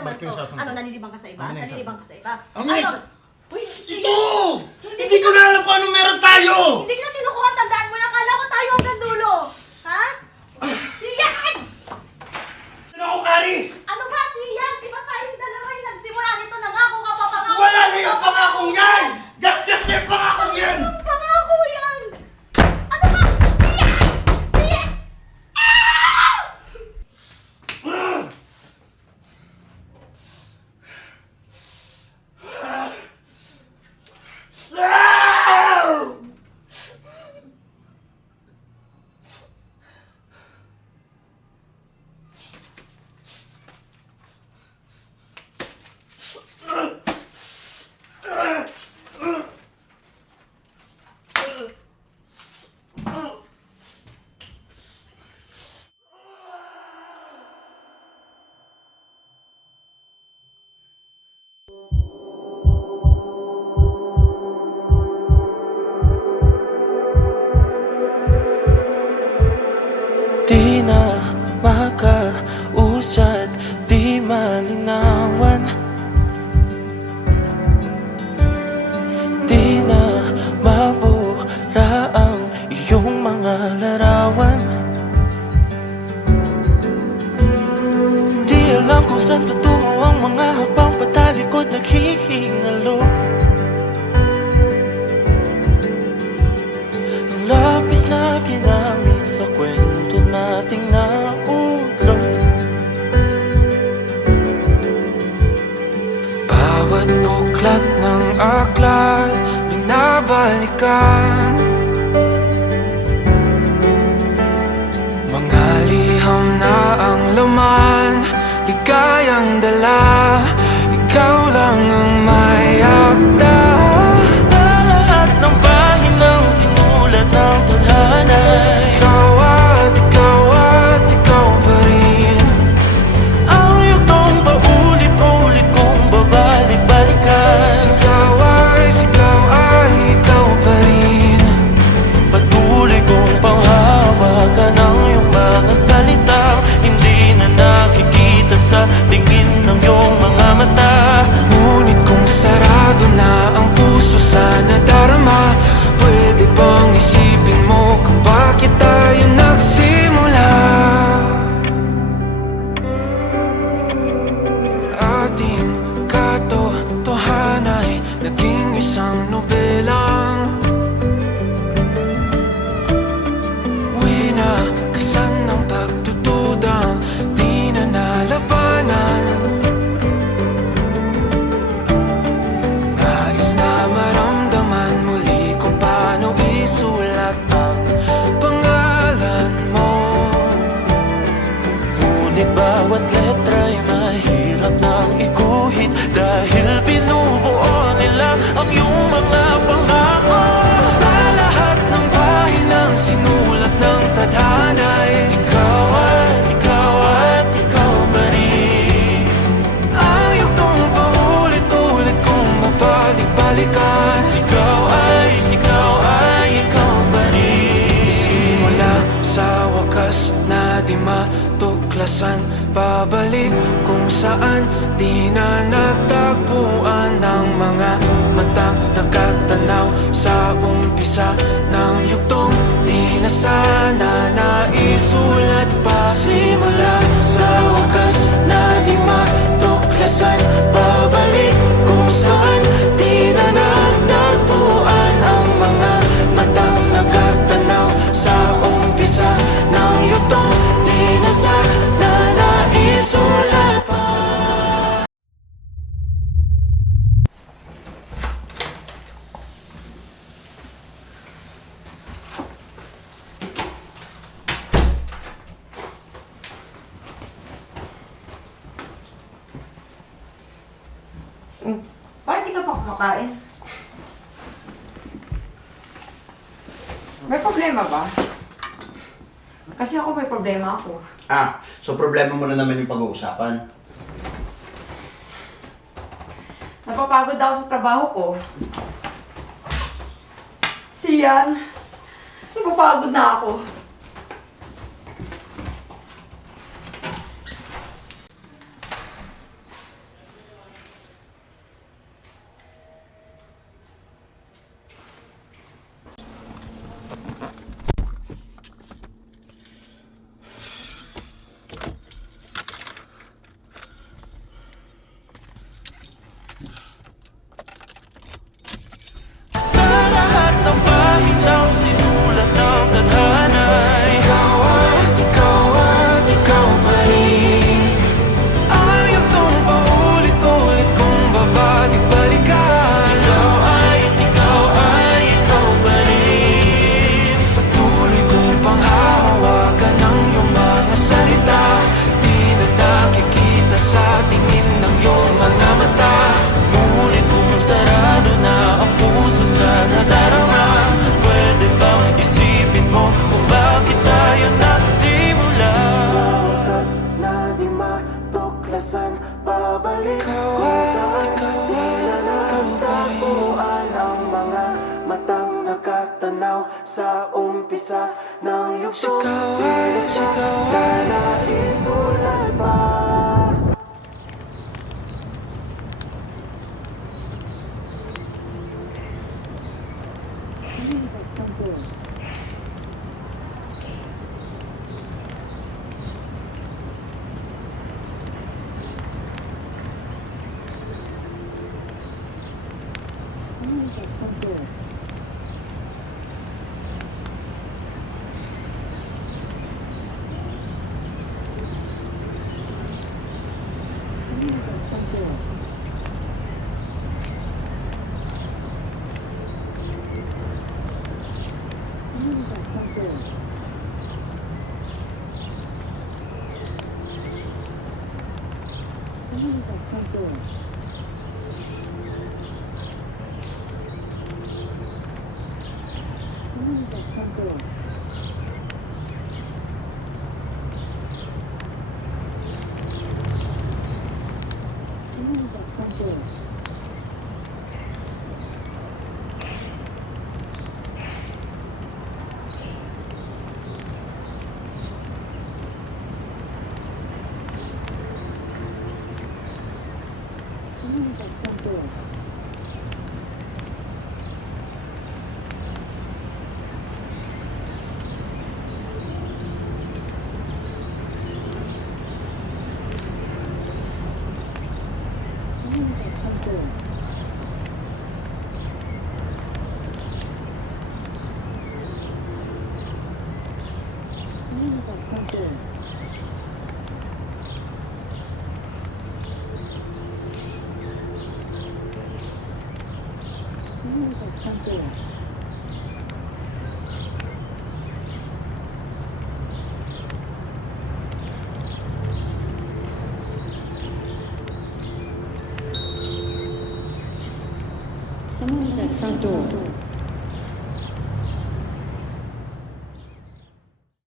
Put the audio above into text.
naman Bakit yung to? cellphone ko? Ano, nanilibang ka sa iba? Ano yung Nanilibang ka sa iba? Ano yung Ano? cell- Uy, Ito! Hindi ko na alam kung anong meron tayo! Hindi ka sinukuha, tandaan mo na. Akala ko tayo hanggang dulo. Ha? Siyan! Ano ako, Kari? Ano ba, Siyan? Di ba tayong dalawa yung nagsimula nito? Nangako ka pa pangako? Wala na yung pangakong yan! Gas-gas na yung pangakong yan! Anong pangako yan? Ano ba? Siyan! Siyan! Ah! Di na makausad, di malinawan. Di na mabura ang iyong mga larawan. Di alam kung saan tutungo ang mga habang patalikod naghihingalo. Ang lapis na ginamit sa kwento nating naudlot. Bawat buklat ng aklat binabalikan. Mga liham na ang laman, ligayang dala. Ikaw lang ang may akda sa lahat ng pahinang sinulat ng tadhana. Ikaw at ikaw pa rin ang yugtong paulit-ulit kong babalik-balikan. Sigaw ay ikaw pa rin. Patuloy kong panghawakan ang iyong mga salitang hindi na nakikita sa tingin ng iyong mga mata. Ngunit kung sarado na ang puso sa nadarama, pwede bang isipin mo kung bakit tayo nagsimula? Ating katotohanan ay naging isang nobelang winakasan ng pagtutudang di na nalabanan. Nais na maramdaman muli kung paano isulat ang pangalan mo. Ngunit bawat letra'y mahirap nang iguhit dahil binubuo nila ang iyong mga pangako. Sa lahat ng pahinang sinulat ng tadhana'y ikaw ikaw pa rin ang yugtong paulit-ulit kong mabalik-balikan. Sigaw ay ikaw pa rin. Simula sa wakas na di matuklasan, pabalik kung saan di na natagpuan ng mga matang nakatanaw sa umpisa ng yugtong di na sana naisulat pa. Simula sa wakas na di matuklasan, pabalik kung saan di na natagpuan ang mga matang nakatanaw sa umpisa ng yugtong di na sana naisulat pa. Bakit di ka pa kumakain? May problema ba? Kasi ako may problema ako. So problema mo na naman yung pag-uusapan. Napapagod ako sa trabaho ko. Siyan, napapagod na ako. ikaw sa umpisa ng yugto. Sigaw ay naisulat pa. Someone is at front door.